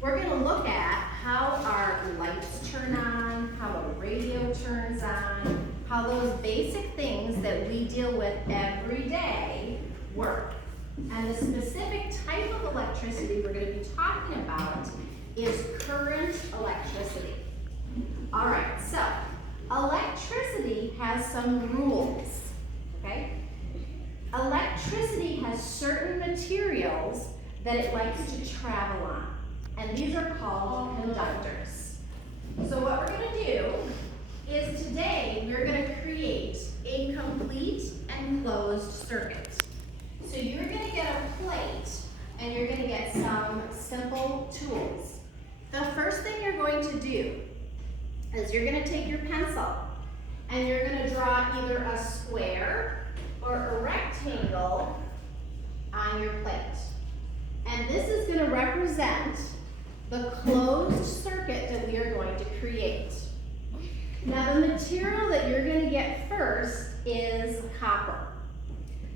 we're going to look at how our lights turn on, how a radio turns on, how those basic things that we deal with every day work. And the specific type of electricity we're going to be talking about is current electricity. All right, so electricity has some rules, okay? Electricity has certain materials that it likes to travel on, and these are called conductors. So what we're going to do is today we're going to create a complete and closed circuit. So you're going to get a plate and you're going to get some simple tools. The first thing you're going to do is you're going to take your pencil and you're going to draw either a square or a rectangle on your plate. And this is going to represent the closed circuit that we are going to create. Now the material that you're going to get first is copper.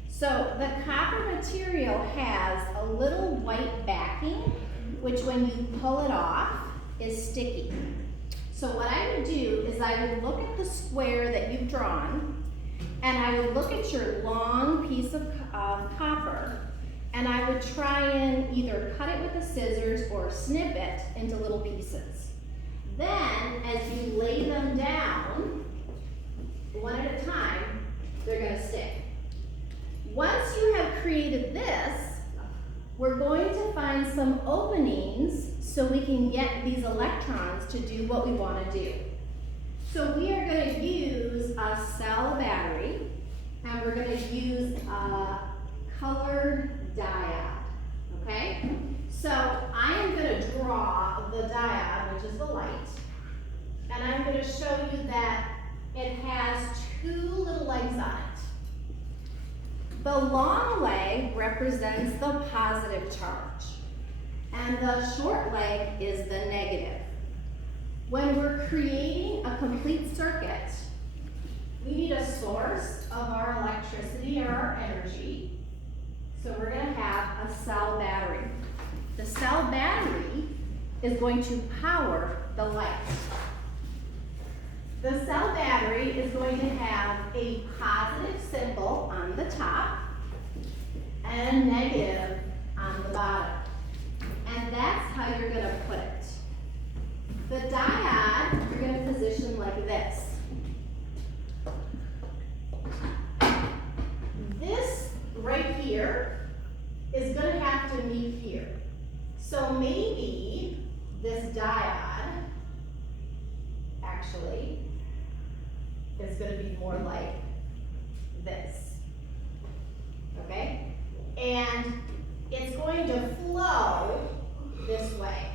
So the copper material has a little white backing, which when you pull it off is sticky. So what I would do is I would look at the square that you've drawn, and I would look at your long piece of copper, and I would try and either cut it with the scissors or snip it into little pieces. Then, as you lay them down, one at a time, they're going to stick. Once you have created this, we're going to find some openings so we can get these electrons to do what we want to do. So we are going to use a cell battery, and we're going to use a colored diode, okay? So I am going to draw the diode, which is the light, and I'm going to show you that it has two little legs on it. The long leg represents the positive charge, and the short leg is the negative. When we're creating a complete circuit, we need a source of our electricity or our energy. So we're going to have a cell battery. The cell battery is going to power the light. The cell battery is going to have a positive symbol on the top and a negative on the bottom. And that's how you're going to put it. The diode, you're going to position like this. This right here is going to have to meet here. So maybe this diode actually is going to be more like this, okay? And it's going to flow this way.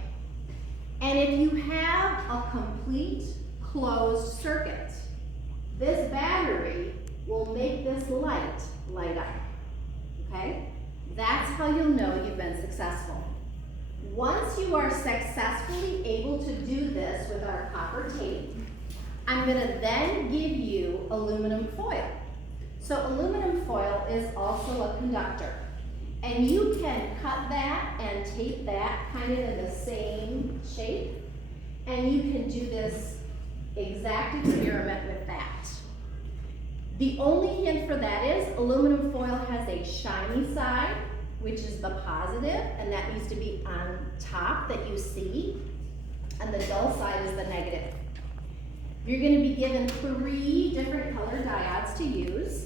And if you have a complete closed circuit, this battery will make this light light up, okay? That's how you'll know you've been successful. Once you are successfully able to do this with our copper tape, I'm going to then give you aluminum foil. So aluminum foil is also a conductor. And you can cut that and tape that kind of in the same shape. And you can do this exact experiment with that. The only hint for that is aluminum foil has a shiny side, which is the positive, and that needs to be on top that you see. And the dull side is the negative. You're going to be given 3 different colored diodes to use,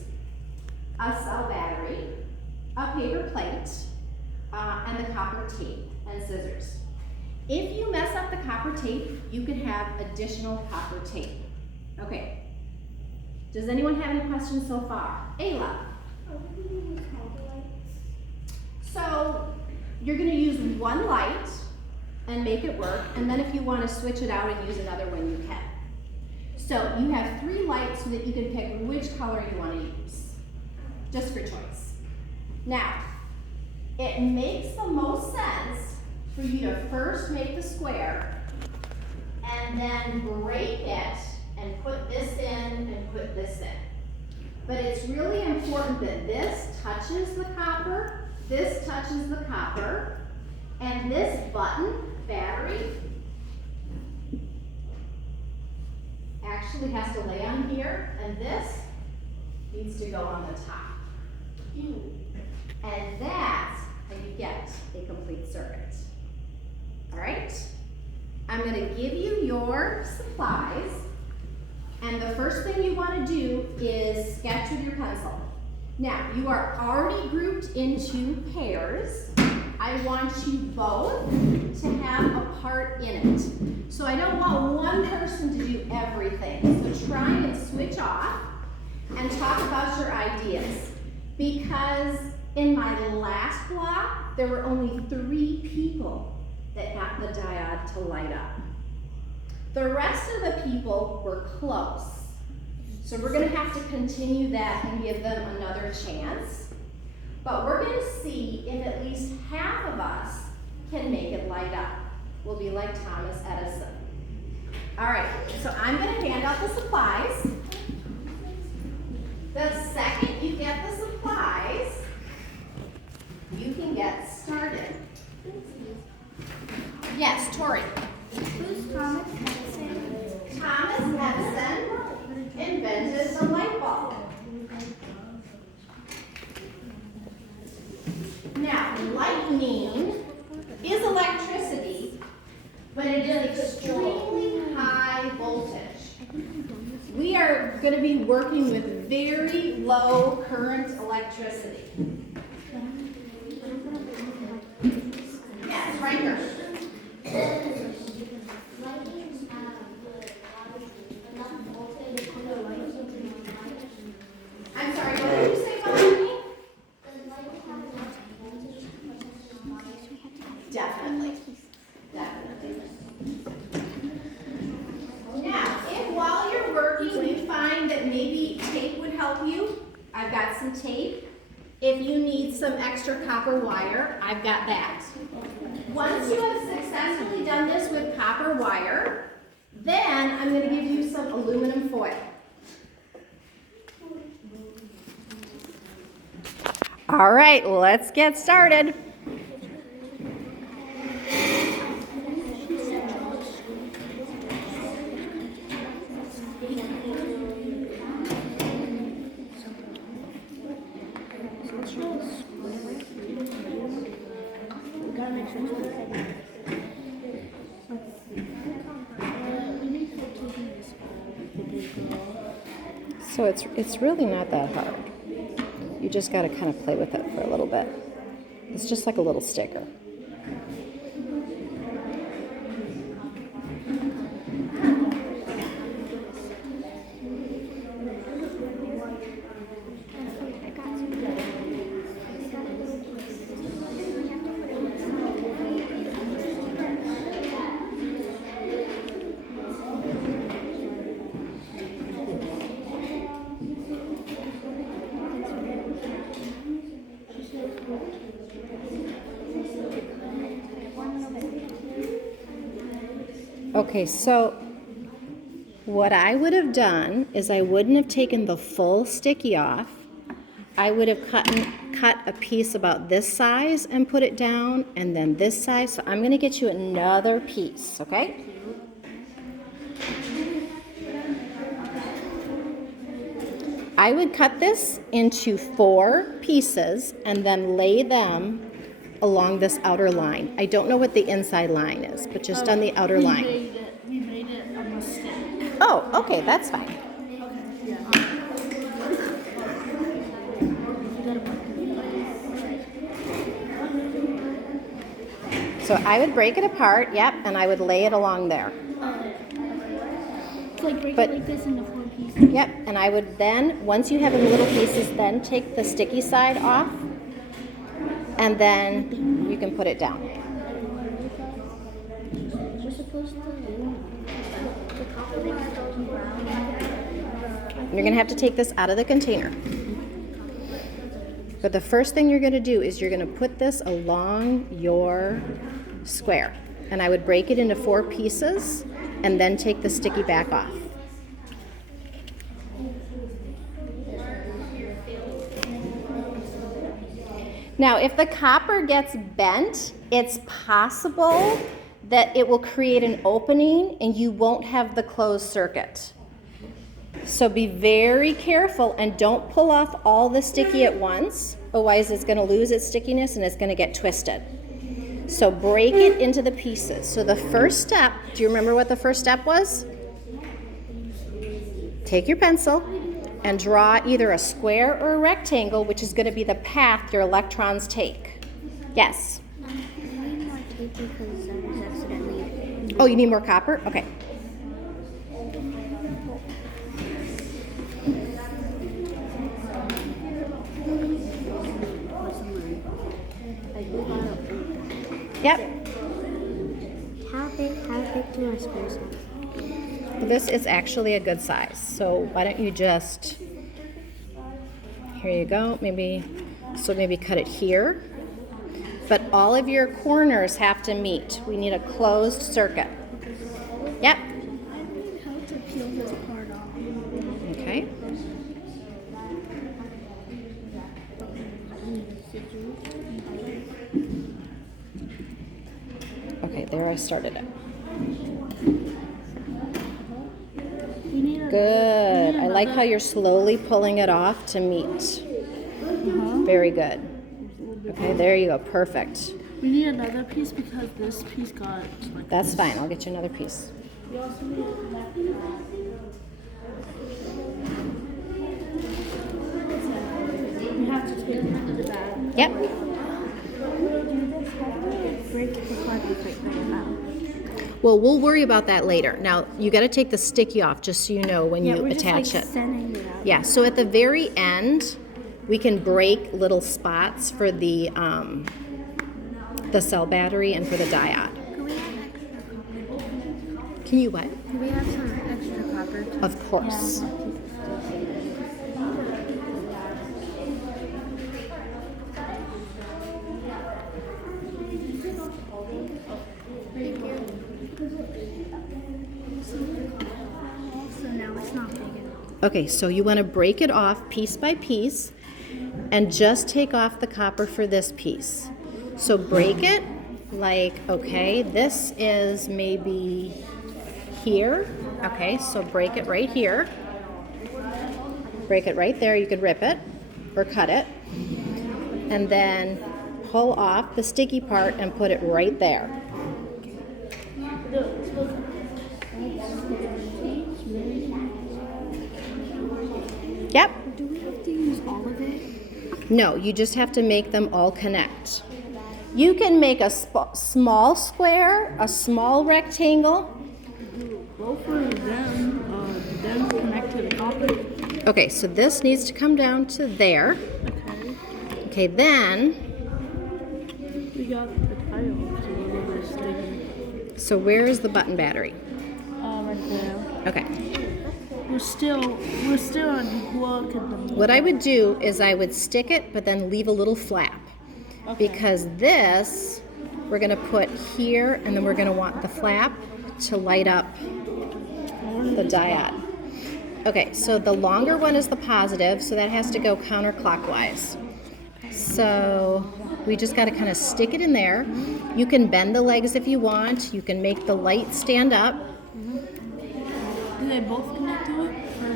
a cell battery, a paper plate, and the copper tape and scissors. If you mess up the copper tape, you can have additional copper tape. Okay. Does anyone have any questions so far? Ayla. So you're going to use one light and make it work, and then if you want to switch it out and use another one, you can. So you have 3 lights so that you can pick which color you want to use, just for choice. Now, it makes the most sense for you to first make the square and then break it and put this in and put this in. But it's really important that this touches the copper, this touches the copper, And this button, battery, actually has to lay on here, and this needs to go on the top. And that's how you get a complete circuit. All right? I'm going to give you your supplies, and the first thing you want to do is sketch with your pencil. Now, you are already grouped into pairs. I want you both to have a part in it. So I don't want one person to do everything. So try and switch off and talk about your ideas. Because in my last block, there were only 3 people that got the diode to light up. The rest of the people were close. So we're going to have to continue that and give them another chance. But we're going to see if at least half of us can make it light up. We'll be like Thomas Edison. All right, so I'm going to hand out the supplies. The second you get the supplies, you can get started. Yes, Tori. Who's Thomas Edison? Thomas Edison invented the light bulb. Now, lightning is electricity, but it is extremely high voltage. We are going to be working with very low current electricity. Yes, right here. I'm sorry, what did you say about me? Definitely. Definitely. Now, if while you're working you find that maybe tape would help you, I've got some tape. If you need some extra copper wire, I've got that. Once you have successfully done this with copper wire, then I'm going to give you some aluminum foil. All right, let's get started. So it's really not that hard. You just got to kind of play with it for a little bit. It's just like a little sticker. Okay, so what I would have done is I wouldn't have taken the full sticky off. I would have cut a piece about this size and put it down, and then this size. So I'm going to get you another piece, okay? I would cut this into 4 pieces and then lay them along this outer line. I don't know what the inside line is, but just on the outer line. We made it a mistake. Oh, okay, that's fine. So I would break it apart, yep, and I would lay it along there. So like break it like this into 4 pieces. Yep, and I would then, once you have them in little pieces, then take the sticky side off, and then you can put it down. We're supposed to the copper thing is going brown. You're going to have to take this out of the container. But the first thing you're going to do is you're going to put this along your square. And I would break it into 4 pieces and then take the sticky back off. Now, if the copper gets bent, it's possible that it will create an opening and you won't have the closed circuit. So be very careful and don't pull off all the sticky at once, otherwise it's going to lose its stickiness and it's going to get twisted. So break it into the pieces. So the first step, do you remember what the first step was? Take your pencil and draw either a square or a rectangle, which is going to be the path your electrons take. Yes? I need more tape because I was accidentally. Oh, you need more copper? Okay. Yep. How big do my squares have? This is actually a good size. So why don't you just, here you go, maybe cut it here. But all of your corners have to meet. We need a closed circuit. Yep. I need help to peel this part off. Okay. Okay, there I started it. Good. I like how you're slowly pulling it off to meet. Very good. Okay, there you go. Perfect. We need another piece because this piece got like. That's fine. I'll get you another piece. We also need we have to take the bag. Yep. Break the part right now. Well, we'll worry about that later. Now, you got to take the sticky off just so you know when you attach it. Sending it out. Yeah, so at the very end, we can break little spots for the cell battery and for the diode. Can we have extra copper? Can you what? Can we have some extra copper? Of course. So now it's not big enough. Okay, so you want to break it off piece by piece and just take off the copper for this piece. So break it like, okay, this is maybe here. Okay, so break it right here. Break it right there. You could rip it or cut it. And then pull off the sticky part and put it right there. Yep. Do we have to use all of it? No, you just have to make them all connect. You can make a small square, a small rectangle. Both of them, then connect to the copper. Okay, so this needs to come down to there. Okay. Okay, then, We got the tile, so a little bit sticky. so where is the button battery? Right there. Okay. We're still on look at the. What I would do is I would stick it, but then leave a little flap. Okay. Because this, we're gonna put here, and then we're gonna want the flap to light up the diode. Okay, so the longer one is the positive, so that has to go counterclockwise. So we just gotta kind of stick it in there. You can bend the legs if you want. You can make the light stand up. Do they both connect to it? Or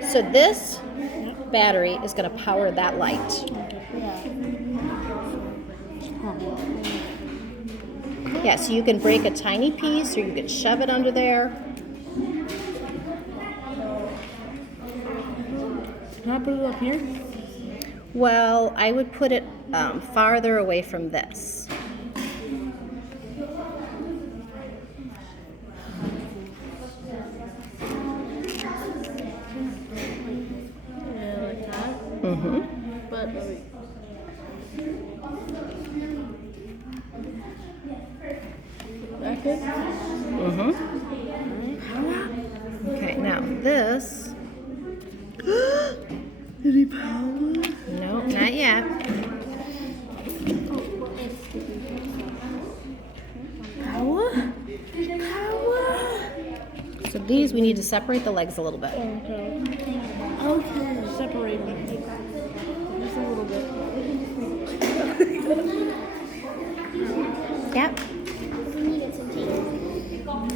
just So this battery is gonna power that light. Yeah, so you can break a tiny piece or you can shove it under there. Can I put it up here? Well, I would put it farther away from this. Yeah, like that. But back it. Okay, now this. Did he power? No, not yet. Power? So these, we need to separate the legs a little bit. Okay. Separate them. Just a little bit.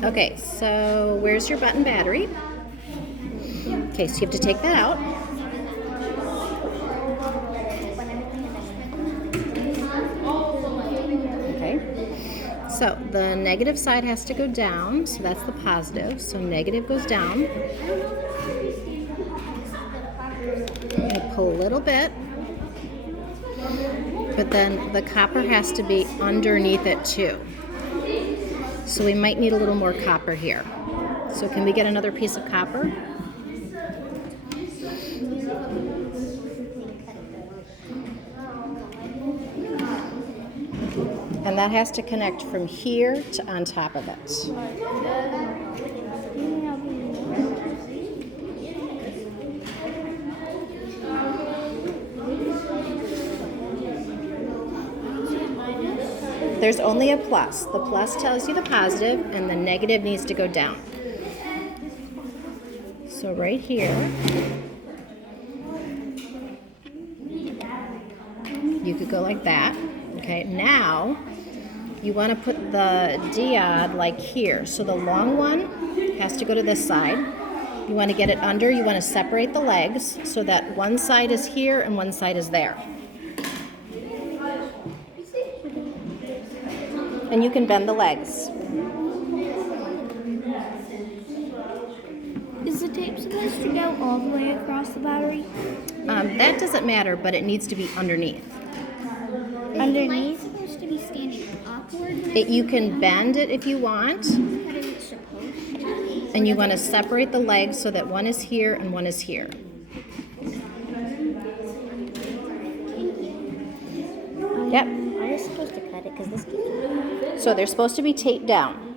Okay, so where's your button battery? Okay, so you have to take that out. Okay, so the negative side has to go down, so that's the positive. So negative goes down. I'm gonna pull a little bit, but then the copper has to be underneath it too. So we might need a little more copper here. So can we get another piece of copper? And that has to connect from here to on top of it. There's only a plus. The plus tells you the positive, and the negative needs to go down. So right here, you could go like that. Okay, now you want to put the diode like here. So the long one has to go to this side. You want to get it under, you want to separate the legs so that one side is here and one side is there. And you can bend the legs. Is the tape supposed to go all the way across the battery? That doesn't matter, but it needs to be underneath. Underneath? Is it supposed to be standing upward? You can bend it if you want, But it's supposed to. and you want to separate the legs so that one is here and one is here. Yep. I was supposed to cut it because this keeps. So they're supposed to be taped down.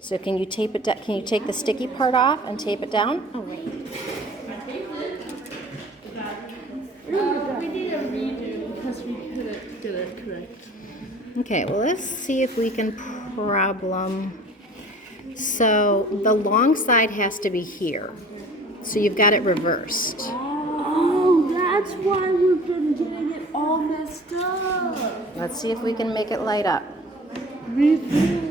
So can you tape it down? Can you take the sticky part off and tape it down? Oh, wait. We need a redo because we couldn't get it correct. Okay, well let's see if we can problem. So the long side has to be here. So you've got it reversed. Oh, that's why we've been getting it all messed up. Let's see if we can make it light up. Reverse.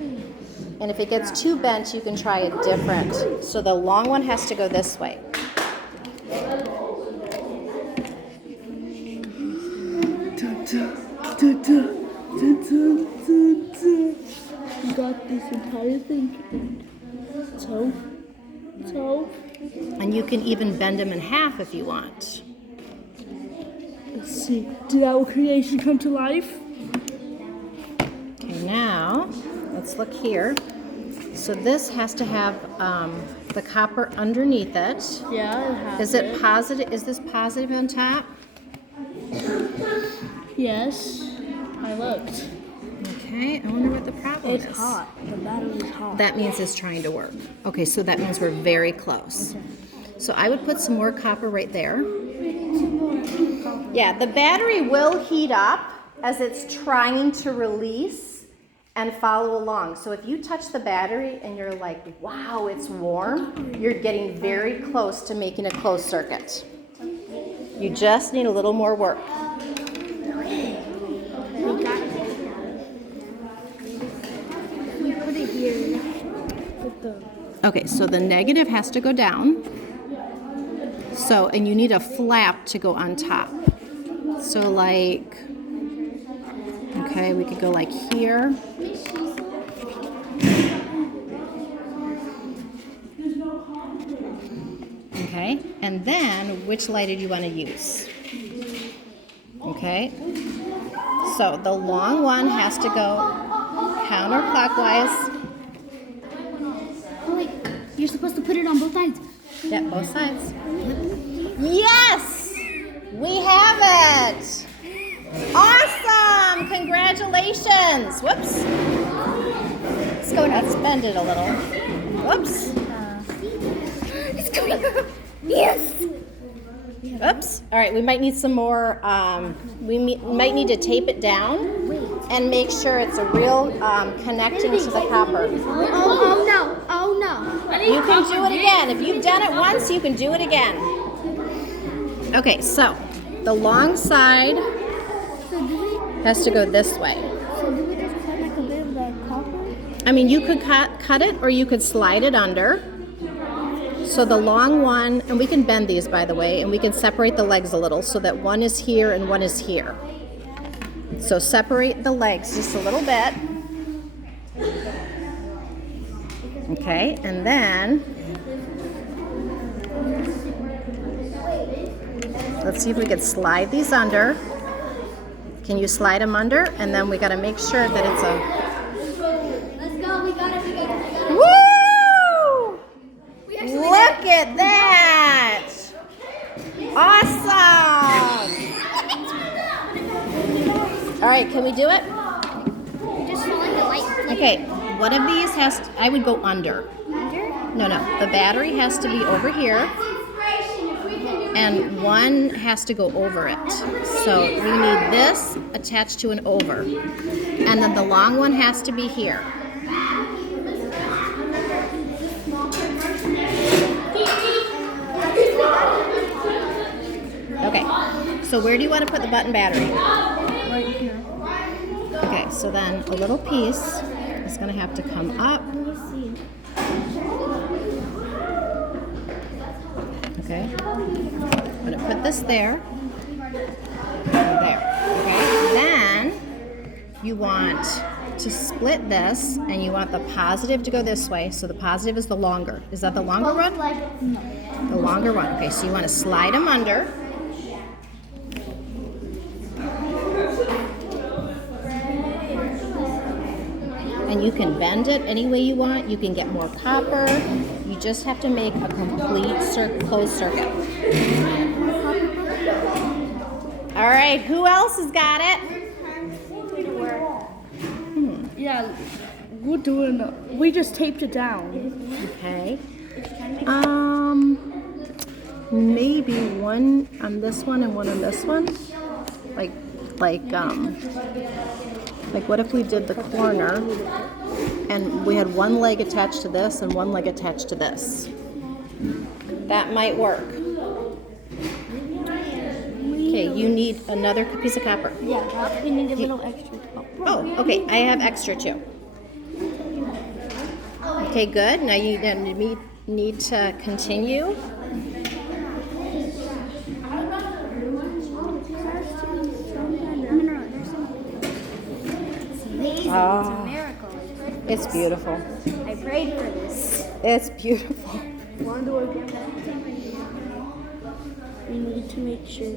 And if it gets too bent, you can try a different. So the long one has to go this way. You got this entire thing. So. And you can even bend them in half if you want. Let's see. Did our creation come to life? Okay, now let's look here. So this has to have the copper underneath it. Yeah, it has. Is it positive? Is this positive on top? Yes. I looked. Okay, I wonder what the problem is. It's hot. The battery's hot. That means it's trying to work. Okay, so that means we're very close. So I would put some more copper right there. Yeah, the battery will heat up as it's trying to release and follow along. So if you touch the battery and you're like, wow, it's warm, you're getting very close to making a closed circuit. You just need a little more work. We put it here. Okay, so the negative has to go down. So, and you need a flap to go on top. So like, okay, we could go like here. Okay, and then which light did you want to use? Okay, so the long one has to go counterclockwise. Oh, wait. You're supposed to put it on both sides. Yep, both sides. Yes! We have it! Awesome! Congratulations! Whoops. Let's go ahead and bend it a little. Whoops. It's coming up. Yes. Oops. All right, we might need some more, might need to tape it down and make sure it's a real connecting to the copper. Oh no. Oh no. You can do it again. If you've done it once, you can do it again. Okay, so the long side So do we? has to go this way. So do we just cut like a bit of the copper? I mean, you could cut it or you could slide it under. So the long one, and we can bend these by the way, and we can separate the legs a little so that one is here and one is here. So separate the legs just a little bit. Okay, and then let's see if we can slide these under. Can you slide them under? And then we got to make sure that it's a... Let's go. We got it. Woo! Look at that! Awesome! All right, can we do it? Just following the light. Okay, one of these has to, I would go under. No, the battery has to be over here. And one has to go over it. So we need this attached to an over. And then the long one has to be here. Okay, so where do you want to put the button battery? Right here. Okay, so then a little piece is going to have to come up. Okay, I'm going to put this there. There. Okay, then you want to split this and you want the positive to go this way. So the positive is the longer. Is that the longer one? No. The longer one. Okay, so you want to slide them under. And you can bend it any way you want. You can get more copper. You just have to make a complete closed circuit. All right, who else has got it? Yeah, we're doing. We just taped it down. Okay. Maybe one on this one and one on this one. Like what if we did the corner and we had one leg attached to this and one leg attached to this? That might work. Okay, you need another piece of copper. Yeah, we need a little extra. Oh, okay, I have extra too. Okay, good. Now you need to continue. Oh, It's a miracle. it's beautiful. I prayed for this. It's beautiful. Want to do it again? We need to make sure.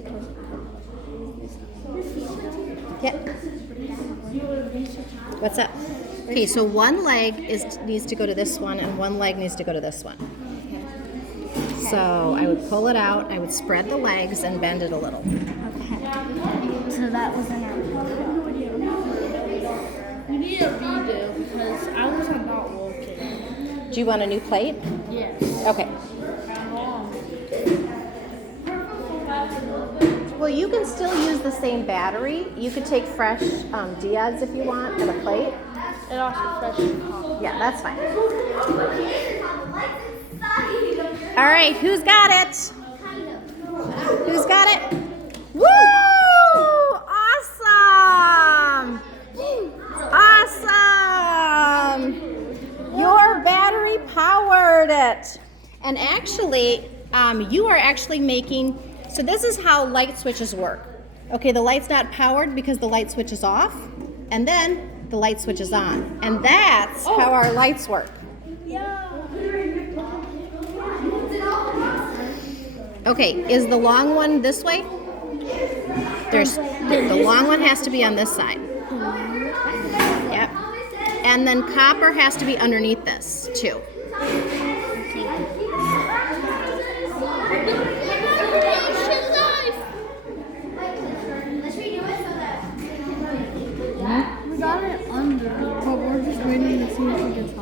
Yeah. What's up? Okay, so one leg needs to go to this one and one leg needs to go to this one. So I would pull it out, I would spread the legs and bend it a little. Okay. So that was an We need a redo because ours are not working. Do you want a new plate? Yes. Okay. Well, you can still use the same battery. You could take fresh Diaz if you want and a plate. And also fresh coffee. Yeah, that's fine. All right, who's got it? Who's got it? Woo! Awesome! Awesome! Your battery powered it. And actually, you are actually making, so this is how light switches work. Okay, the light's not powered because the light switch is off, and then the light switch is on. And that's how our lights work. Okay, is the long one this way? The long one has to be on this side. Yep. And then copper has to be underneath this too. We got it under, but we're just waiting to see if it gets hot.